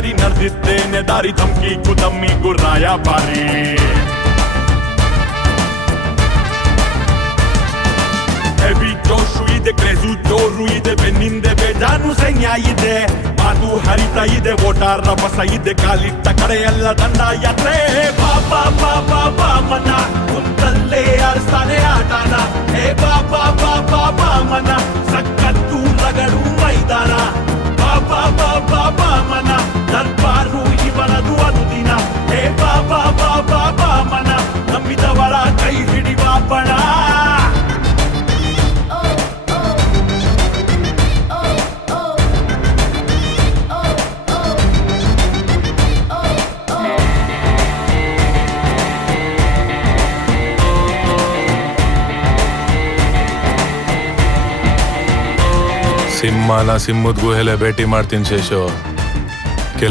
नर्दित्ते दारी धमकी कुदम्मी गुर्राया पारी Josuide, crezutoruide, veninde pe danu senyaide Matu haritaide, votarra basaide, kalitta kareyalla danda yatre Baba, baba, bamana, kuntalle arstane atana Hey baba, baba, bamana, sakkattu ragadu maidana ಕೈ ಹಿಡಿವ ಬಣ ಸಿಂಹನ ಸಿಂಹದ ಗುಹೆಲೆ ಭೇಟಿ ಮಾಡ್ತೀನಿ ಶೇಷು.